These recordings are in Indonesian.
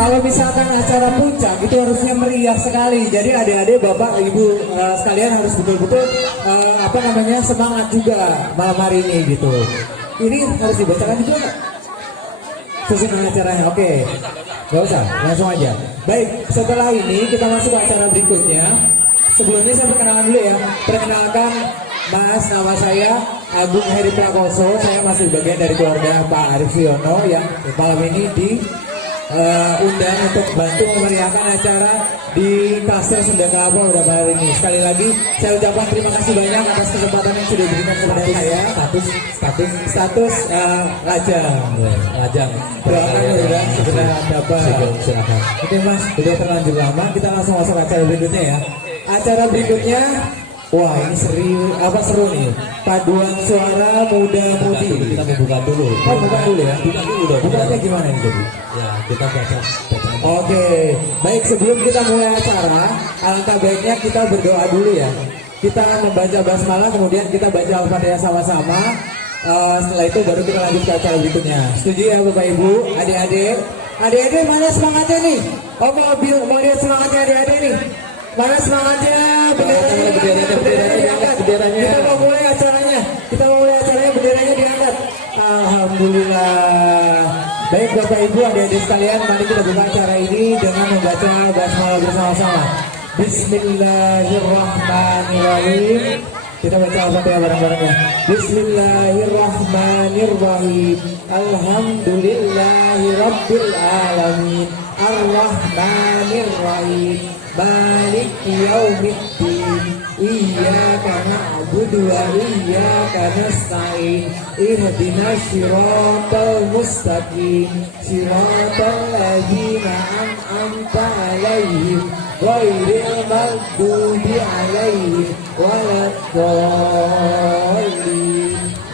kalau misalkan acara puncak itu harusnya meriah sekali. Jadi adik-adik, bapak, ibu sekalian harus betul-betul semangat juga malam hari ini gitu. Ini harus dibacakan juga nggak? Susunan acaranya, oke. Gak usah, langsung aja. Baik, setelah ini kita masuk ke acara berikutnya. Sebelumnya saya perkenalan dulu ya. Perkenalkan, Mas, nama saya Agung Heri Prakoso. Saya masih bagian dari keluarga Pak Arif Siono yang malam ini undang untuk bantu memeriahkan acara di Klaster Sunda Kelapa pada malam ini. Sekali lagi saya ucapkan terima kasih banyak atas kesempatan yang sudah diberikan kepada saya. Status lajang. Doakan mudah segera dapat. Silakan. Oke Mas, sudah terlanjur lama. Kita langsung masuk acara berikutnya ya. Acara berikutnya, wah ini seru nih. Paduan suara muda-mudi. Kita buka dulu. Oh, buka dulu ya. Buka dulu dong. Bukanya gimana nih jadi? Ya, kita baca. Oke, baik sebelum kita mulai acara, alangkah baiknya kita berdoa dulu ya. Kita membaca basmalah, kemudian kita baca Al-Fatihah sama-sama. Setelah itu baru kita lanjut ke acara berikutnya. Setuju ya Bapak Ibu, adik-adik? Adik-adik mana semangatnya nih? Oh mau lihat semangatnya adik-adik nih? Mana semangatnya? Benderanya diangkat. Kita mau mulai acaranya. Benderanya diangkat. Alhamdulillah. Baik Bapak Ibu, adik-adik sekalian, mari kita buka acara ini dengan membaca basmalah bersama-sama. Bismillahirrahmanirrahim. Kita baca Al-Fatihah bareng-bareng ya. Bismillahirrahmanirrahim. Alhamdulillahirabbil alamin. Ar-Rahmanirrahim. Maliki yaumiddin. Iyyaka na'budu wa iyyaka nasta'in. Ihdinas siratal mustaqim. Siratal ladzina an'amta 'alaihim ghairil maghdubi 'alaihim waladdallin.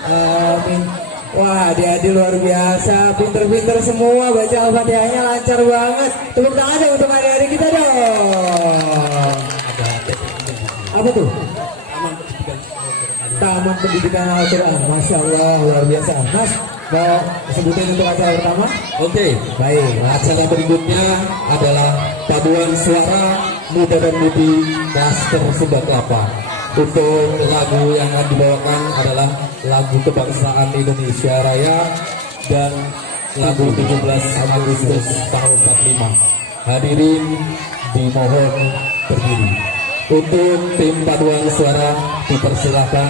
Amin. Wah, adik-adik luar biasa, pinter-pinter semua, baca Al-Fatihahnya lancar banget. Tepuk tangan dong untuk adik-adik kita dong. Apa tuh? Taman Pendidikan Al-Quran. Masya Allah, luar biasa. Mas, mau sebutin untuk acara pertama? Oke, baik. Acara berikutnya adalah paduan suara muda dan mudi Klaster Sunda Kelapa. Untuk lagu yang akan dibawakan adalah lagu kebangsaan Indonesia Raya dan lagu 17 Agustus tahun 45. Hadirin dimohon berdiri. Untuk tim paduan suara dipersilakan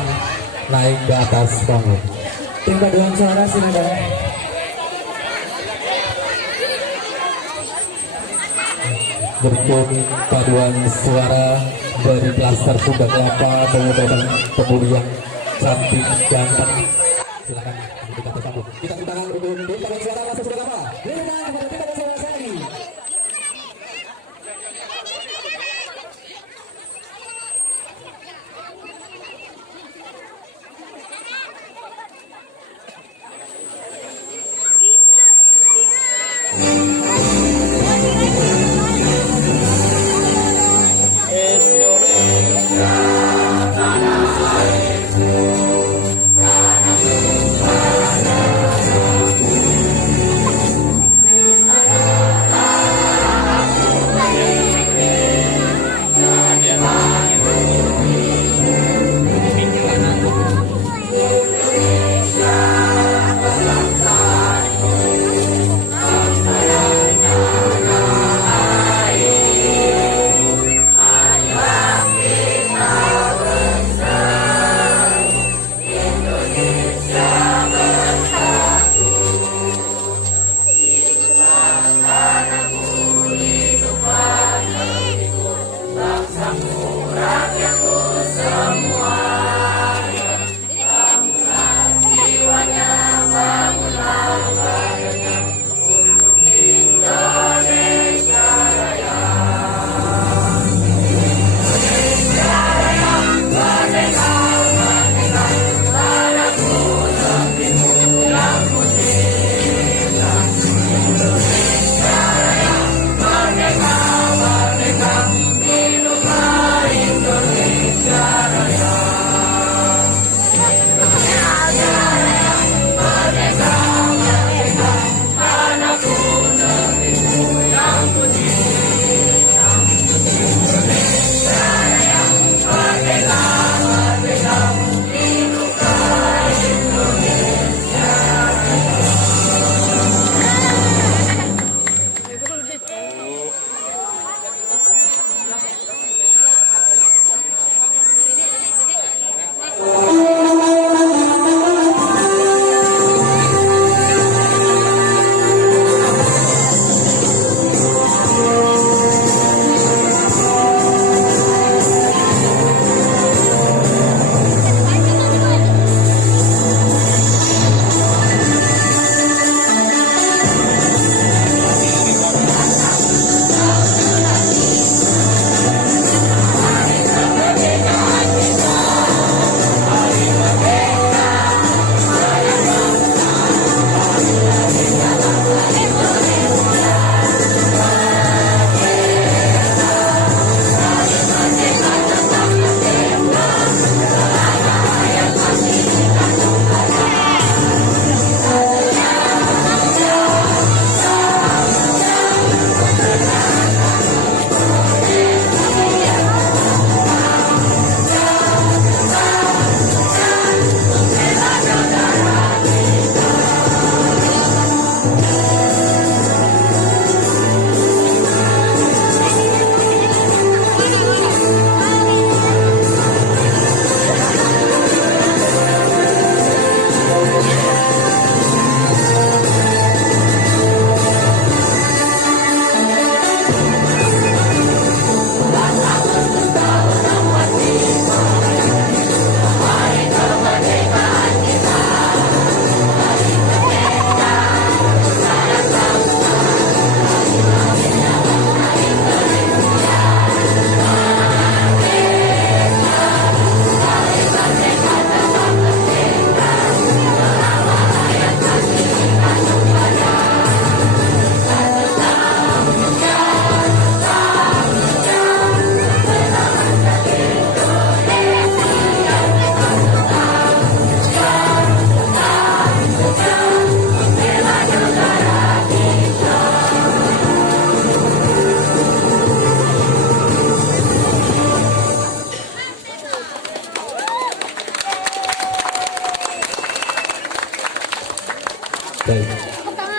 naik ke atas panggung. Tim paduan suara silakan. Berikut paduan suara dari Klaster Sunda Kelapa, pemuda dan pemudi yang cantik ganteng. Silakan kita bersambut. Kita tepuk tangan untuk tim paduan suara Klaster Sunda Kelapa. Beri tangan kepada tim paduan suara lagi.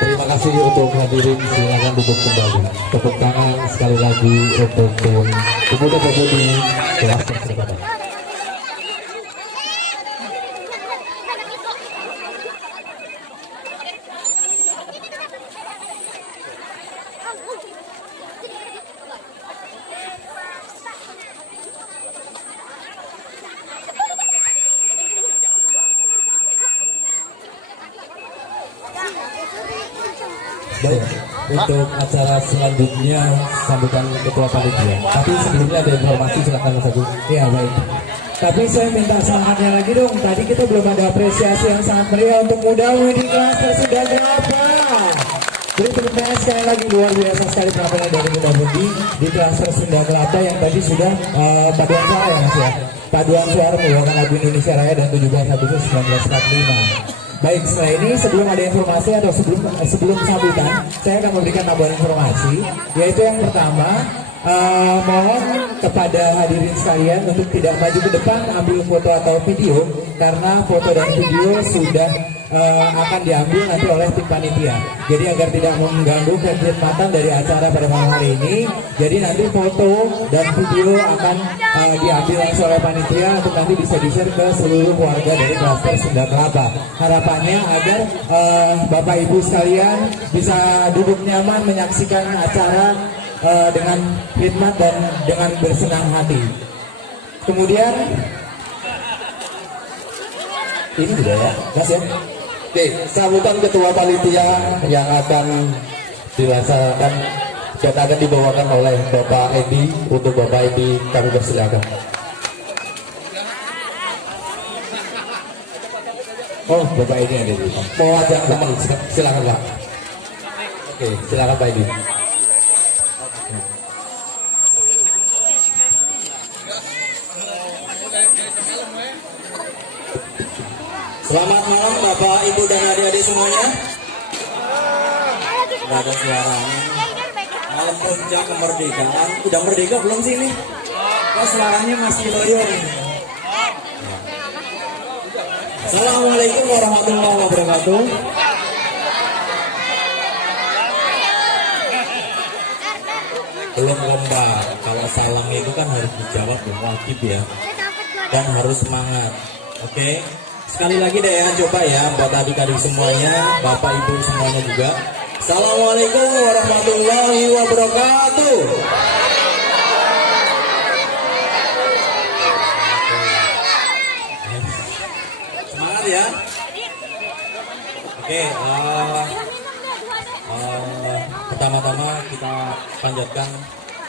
Terima kasih untuk hadirin, silakan duduk kembali. Tepuk tangan sekali lagi untuk tim pemuda-pemudi kelas tersebut. Baik, untuk acara selanjutnya sambutan ketua panitia. Tapi sebelumnya ada informasi, silakan Mas Agus. Ya baik. Tapi saya minta semangatnya lagi dong. Tadi kita belum ada apresiasi yang sangat meriah untuk muda-mudi kelas sudah berapa. Beri tepuk tangan sekali lagi, luar biasa sekali penampilan dari muda-mudi di kelas Sunda Kelapa yang tadi sudah paduan suara ya Mas ya. Paduan suara membawakan lagu Indonesia Raya dan 17 Agustus 1945. Baik, setelah ini sebelum ada informasi atau sebelum sambutan, saya akan memberikan tambahan informasi, yaitu yang pertama, mohon kepada hadirin sekalian untuk tidak maju ke depan ambil foto atau video, karena foto dan video sudah akan diambil nanti oleh tim panitia. Jadi agar tidak mengganggu kenikmatan dari acara pada malam hari ini, jadi nanti foto dan video akan diambil langsung oleh panitia untuk nanti bisa di-share ke seluruh warga dari klaster Sunda Kelapa. Harapannya agar Bapak Ibu sekalian bisa duduk nyaman menyaksikan acara dengan hikmat dan dengan bersenang hati. Kemudian ini sudah ya, Mas ya. Oke, sambutan ketua panitia yang akan dilaksanakan dan akan dibawakan oleh Bapak Edi. Untuk Bapak Edi kami persilakan. Oh, Bapak ini ada di depan. Mau ajak teman, silakan Pak. Oke, silakan Pak Edi. Selamat malam Bapak, Ibu, dan adik-adik semuanya. Nggak ada suaranya. Malam puncak kemerdekaan. Udah merdeka belum sih ini? Kok suaranya masih loyo nih? Assalamualaikum warahmatullahi wabarakatuh. Belum lomba. Kalau salam itu kan harus dijawab, wajib ya. Dan harus semangat. Oke. Sekali lagi deh ya, coba ya buat adik-adik semuanya, Bapak Ibu semuanya juga. Assalamualaikum warahmatullahi wabarakatuh. Semangat ya. Oke, pertama-tama kita panjatkan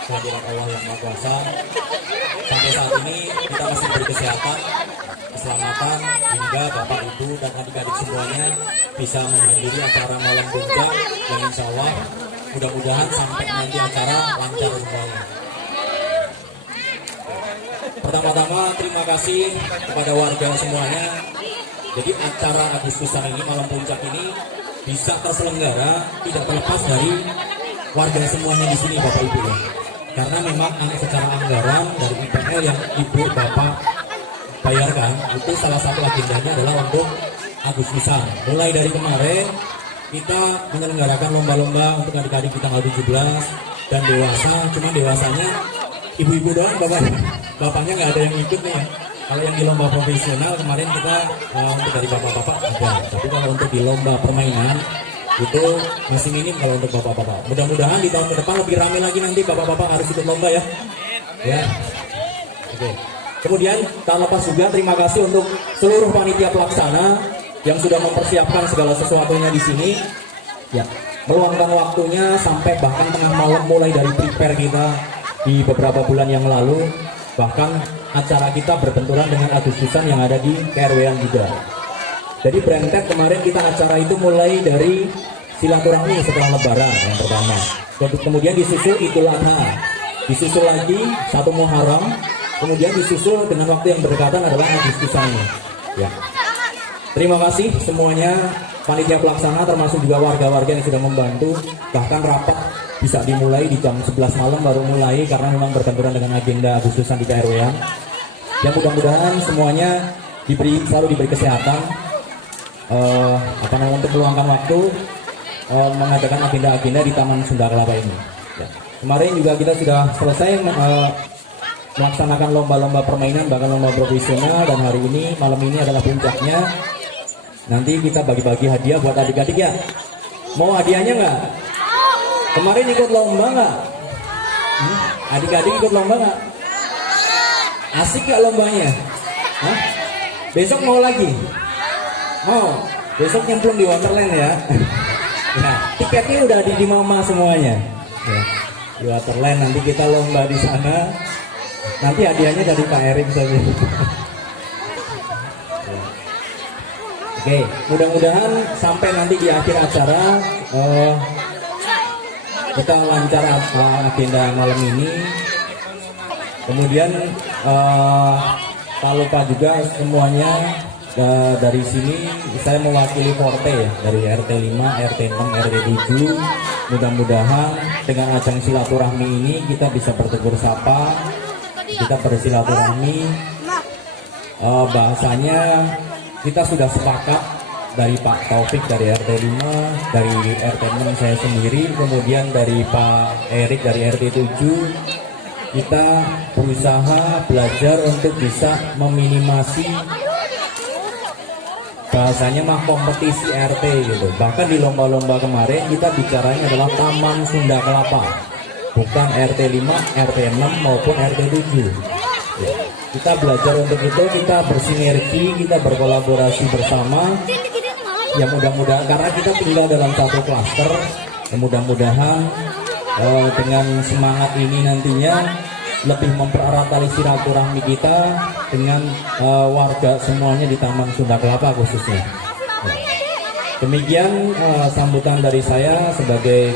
kehadirat Allah yang Maha Kuasa. Sampai saat ini kita masih diberi kesehatan, keselamatan, hingga Bapak Ibu dan adik-adik semuanya bisa menghadiri acara malam puncak yang insya Allah mudah-mudahan sampai nanti acara lancar semuanya. Pertama-tama terima kasih kepada warga semuanya. Jadi acara Agustusan ini, malam puncak ini bisa terselenggara tidak terlepas dari warga semuanya di sini Bapak Ibu ya. Karena memang secara anggaran dari IPL yang Ibu Bapak bayarkan itu salah satu agendanya adalah untuk Agustusan. Mulai dari kemarin kita menyelenggarakan lomba-lomba untuk adik-adik di tanggal 17 dan dewasa. Cuma dewasanya ibu-ibu doang, bapaknya nggak ada yang ikut nih ya. Kalau yang di lomba profesional kemarin kita untuk dari bapak-bapak ada. Tapi kalau untuk di lomba permainan itu masih minim kalau untuk bapak-bapak. Mudah-mudahan di tahun ke depan lebih ramai lagi, nanti bapak-bapak harus ikut lomba ya. Ya. Oke. Kemudian tak lepas juga terima kasih untuk seluruh panitia pelaksana yang sudah mempersiapkan segala sesuatunya di sini. Ya, meluangkan waktunya sampai bahkan tengah malam mulai dari prepare kita di beberapa bulan yang lalu. Bahkan acara kita berbenturan dengan Agustusan yang ada di KRW-an juga. Jadi berentet kemarin kita acara itu mulai dari silaturahmi setelah lebaran yang pertama. Kemudian disusul Idul Adha, disusul lagi 1 Muharram, kemudian disusul dengan waktu yang berdekatan adalah Agustusan. Ya. Terima kasih semuanya panitia pelaksana termasuk juga warga-warga yang sudah membantu. Bahkan rapat bisa dimulai di jam 11 malam baru mulai karena memang berbenturan dengan agenda Agustusan di KRW-an. Yang mudah-mudahan semuanya selalu diberi kesehatan. Untuk meluangkan waktu mengadakan agenda-agenda di Taman Sunda Kelapa ini. Ya. Kemarin juga kita sudah selesai melaksanakan lomba-lomba permainan, bahkan lomba profesional, dan hari ini, malam ini adalah puncaknya. Nanti kita bagi-bagi hadiah buat adik-adik ya. Mau hadiahnya nggak? Kemarin ikut lomba nggak? Adik-adik ikut lomba nggak? Asik nggak lombanya? Hah? Besok mau lagi? Mau? Besok nyemplung di Waterland ya. Nah, tiketnya udah di Mama semuanya. Ya. Di Waterland nanti kita lomba di sana. Nanti hadiahnya dari Pak Erik saja. Ya. Oke, mudah-mudahan sampai nanti di akhir acara kita lancar agenda malam ini. Kemudian tak lupa juga semuanya dari sini saya mewakili Forte ya, dari RT 5, RT 6, RT 7. Mudah-mudahan dengan ajang silaturahmi ini kita bisa bertegur sapa, kita bersilaturahmi. Bahasanya kita sudah sepakat dari Pak Taufik dari RT 5, dari RT 6 saya sendiri, kemudian dari Pak Erik dari RT 7. Kita berusaha belajar untuk bisa meminimasi bahasanya mah kompetisi RT gitu. Bahkan di lomba-lomba kemarin kita bicaranya adalah Taman Sunda Kelapa, bukan RT 5, RT 6 maupun RT 7 ya. Kita belajar untuk itu, kita bersinergi, kita berkolaborasi bersama ya, mudah-mudahan karena kita tinggal dalam satu klaster ya, mudah-mudahan dengan semangat ini nantinya lebih mempererat tali silaturahmi kita dengan warga semuanya di Taman Sunda Kelapa khususnya. Demikian sambutan dari saya sebagai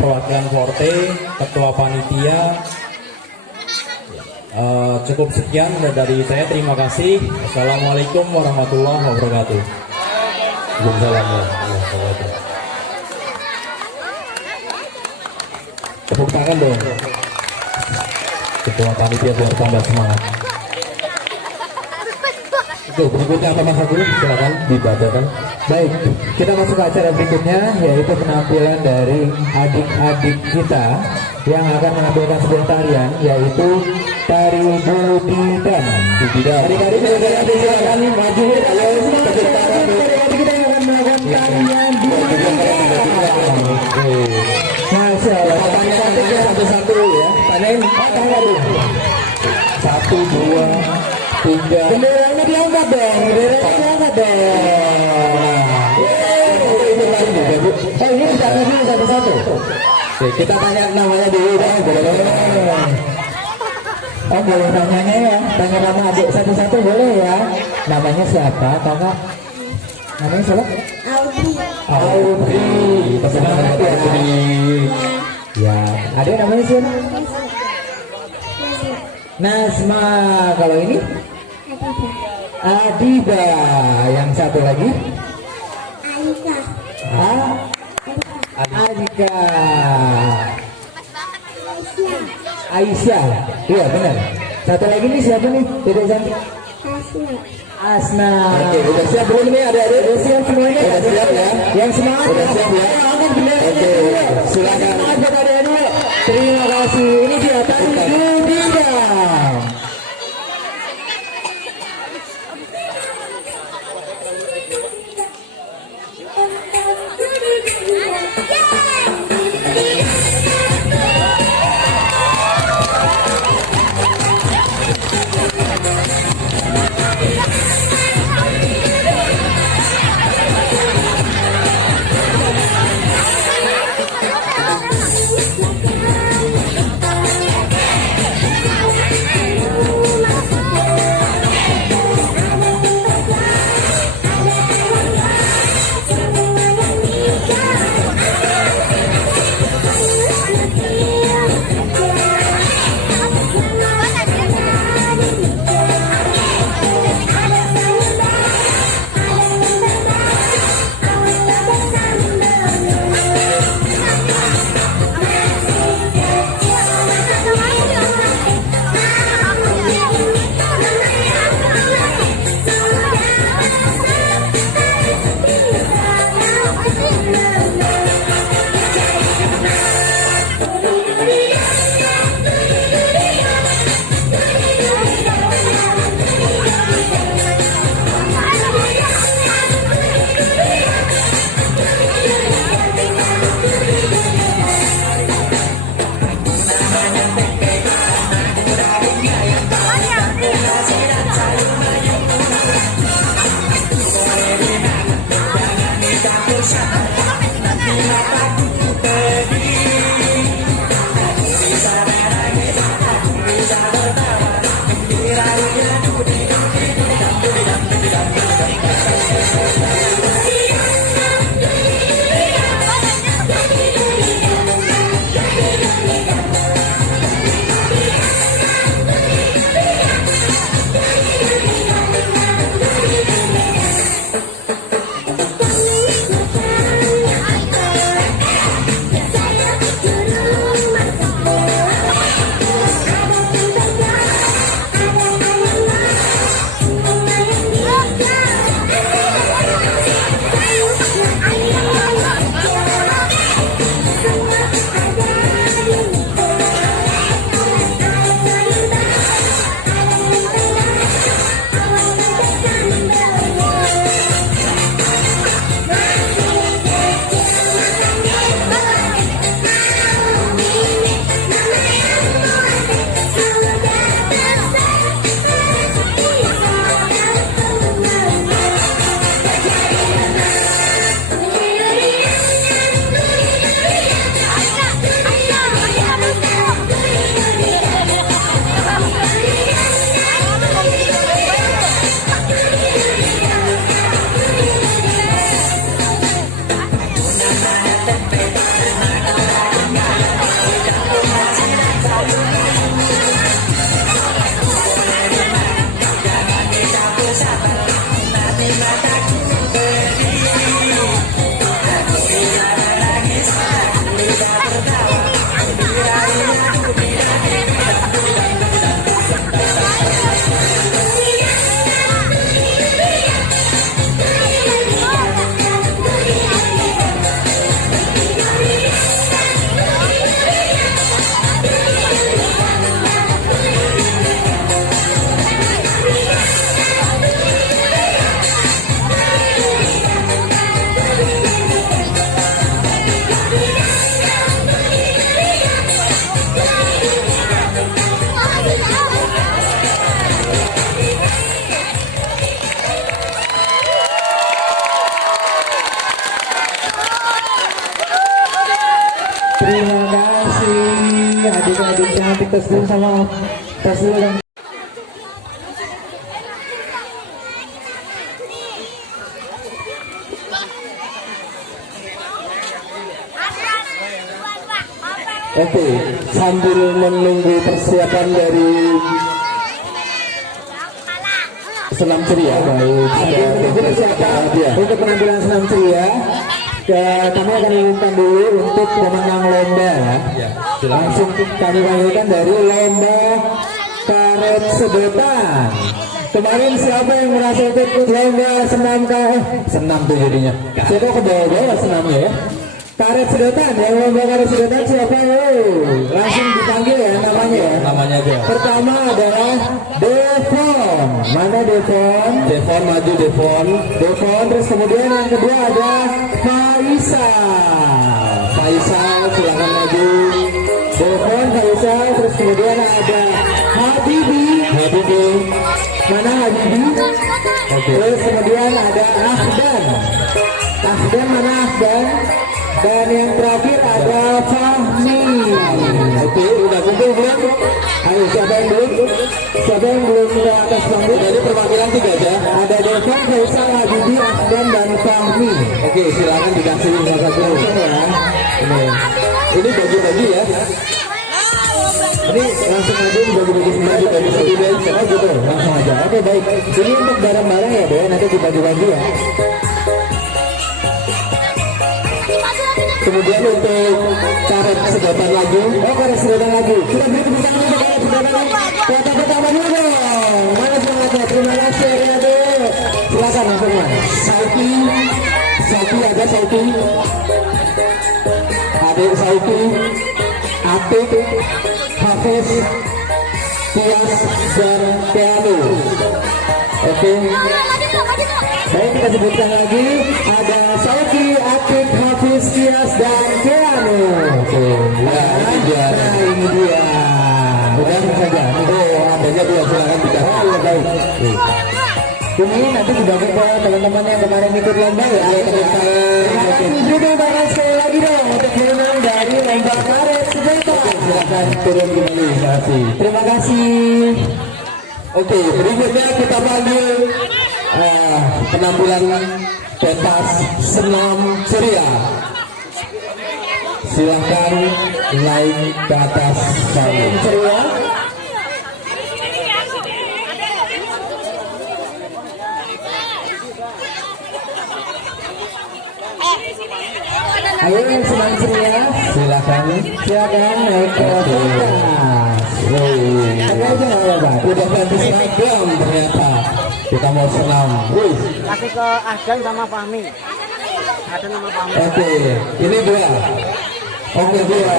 perwakilan Forte, ketua panitia. Cukup sekian dari saya, terima kasih. Assalamualaikum warahmatullahi wabarakatuh. Waalaikumsalam warahmatullahi wabarakatuh. Tepuk tangan dong. Ketua panitia biar tambah semangat. Oke, berikutnya apa Mas Agus? Silakan dibacakan. Baik, kita masuk ke acara berikutnya, yaitu penampilan dari adik-adik kita yang akan menampilkan sebuah tarian, yaitu tari Budidan. Adik-adik silakan maju. Adik-adik kita yang akan melakukan tarian Budidan. Masya Allah, tanyain satu-satu ya. Tanyain, Satu, dua, tiga. benderanya diangkat dong, Oh, ini kita dulu satu-satu. Oke, kita tanya namanya dulu deh. Oh, boleh tanyanya ya, tanya nama adik satu-satu boleh ya. Namanya siapa, kakak? Namanya siapa? Audrey. Semangat ya. Ya, adik namanya siapa? Nasma. Kalau ini? Adiba. Yang satu lagi? Adika. Aisyah. Iya benar. Satu lagi nih siapa nih? Tidak cantik. Asna. Oke, udah siap belum nih adik-adik? Udah siap semuanya? Udah siap ya? Yang semangat Udah siap ya? Angkat benderanya dulu. Silakan. Semangat buat adik-adik dulu. Terima kasih. Ini dia tadi Budidan. Terima kasih adik-adik cantik, tes dulu sama tes dulu dong. Oke, sambil menunggu persiapan dari senam ceria, Untuk persiapan untuk penampilan senam ceria, kami akan umumkan dulu untuk pemenang lomba ya. Langsung kami panggilkan dari lomba karet sedotan. Kemarin siapa yang merasa ikut lomba senam tuh jadinya? Siapa ke bawah-bawah senamnya ya? Karet sedotan, yang lomba karet sedotan siapa? Langsung dipanggil ya namanya ya. Namanya aja. Pertama adalah Devon. Mana Devon? Devon maju, Devon. Devon, terus kemudian yang kedua ada Faisal. Faisal silakan maju. Devon, Faisal, terus kemudian ada Habibi. Habibi. Mana Habibi? Terus kemudian ada Ahdan. Ahdan, mana Ahdan? Dan yang terakhir ada Fahmi. Oke, udah kumpul belum? Ayo, siapa yang belum? Siapa yang belum ke atas panggung? Jadi perwakilan 3 aja. Ada Devon, Faisal, Habibi, Ahdan, dan Fahmi. Oke, silakan dikasih satu. Ya. Ini bagi-bagi ya. Ini langsung aja dibagi-bagi semua, dibagi-bagi semua gitu, langsung aja. Oke, baik. Ini untuk barang-barang ya, Dek, nanti dibagi-bagi ya. Kemudian untuk karet sedotan lagi. Oh, karet sedotan lagi. Kita beri tepuk tangan untuk karet sedotan lagi. Kata pertama dulu dong. Mana semangatnya? Terima kasih, adik-adik. Silakan langsung mas. Sauti ada Sauti. Adik Sauti, Atik, Hafiz, Tias, dan Keanu. Oke. Baik, kita sebutkan lagi. Ada Sauki, Atik, Hafiz, Tias, dan Keanu. Oke. Ya, ini dia. Nah, ini dia. Udah saja. Oh, adanya dua, silakan dikasih. Oh, iya, baik. Ini nanti dibagi ke teman-teman yang kemarin ikut lomba ya. Terima kasih. Terima kasih juga, sekali lagi. Silahkan turun kembali. Terima kasih. Terima kasih. Oke, berikutnya kita panggil penampilan pentas senam ceria. Silahkan naik ke atas panggung. Ceria. Ayo yang senang ceria, Silahkan. silakan naik ke pentas. Ada aja nggak apa-apa. Udah ganti seragam ternyata. Kita mau senam. Wih. Kasih ke Ahdan sama Fahmi. Ada nama Fahmi. Oke, ini dua. Oke dua.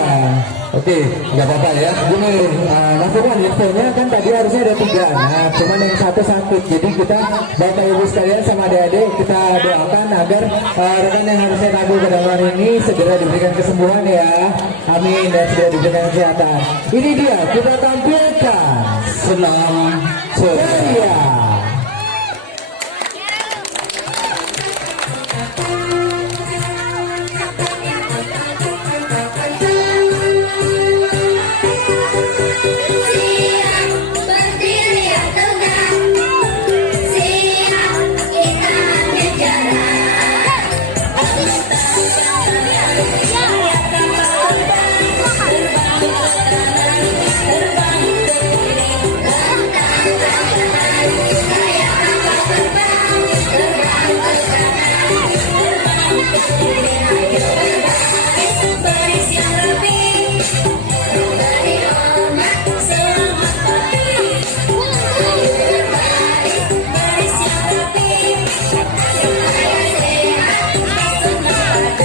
Oke, nggak apa-apa ya. Gini, lakukan infonya kan tadi harusnya ada 3. Nah, cuman yang satu sakit. Jadi kita bapak ibu sekalian sama adik-adik kita doakan agar rekan yang harusnya tabu pada hari ini segera diberikan kesembuhan ya. Amin dan segera diberikan kesehatan. Ini dia kita tampilkan Senam ceria. ceria. Siap berdiri yang tegak, siap kita berjalan. Kayak kapal terbang ke kanan, terbang ke kiri, lentang ke kanan. Kayak kapal terbang ke kanan, terbang ke kiri. Ayo berbaris, baris yang rapi. Beri hormat, selamat pagi. Ayo berbaris, baris yang rapi. Supaya sehat, semangat.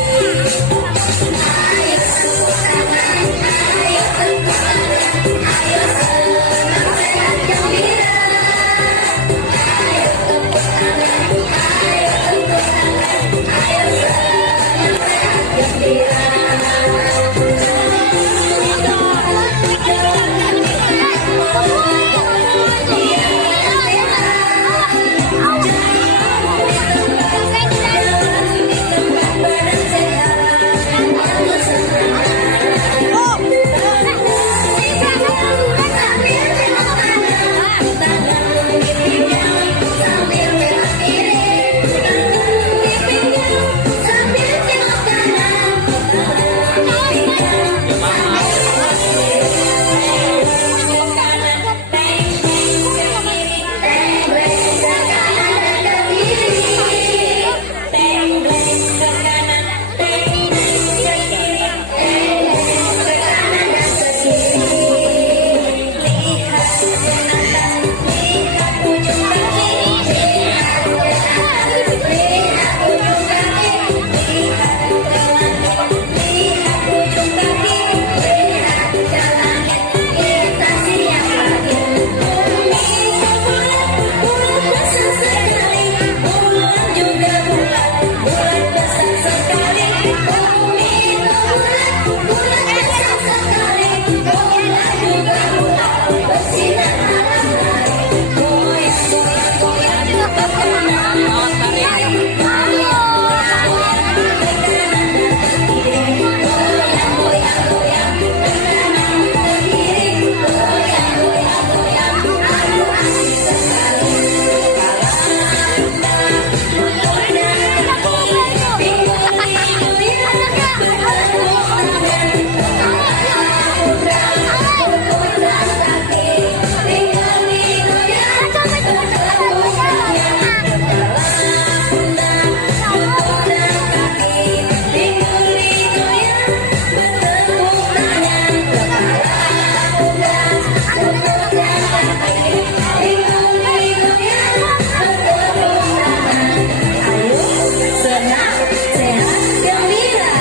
Ayo tepuk tangan, ayo tepuk tangan. Ayo senang, sehat, gembira. Ayo tepuk tangan, ayo tepuk tangan. Ayo senang, sehat, gembira.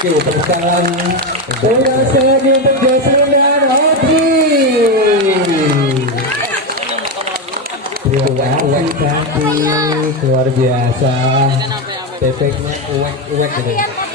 Oke, tepuk tangan. Terima kasih lagi untuk Jocelyn dan Audrey. Terima kasih cantik, luar biasa. Tepeknya uwek-uwek gitu.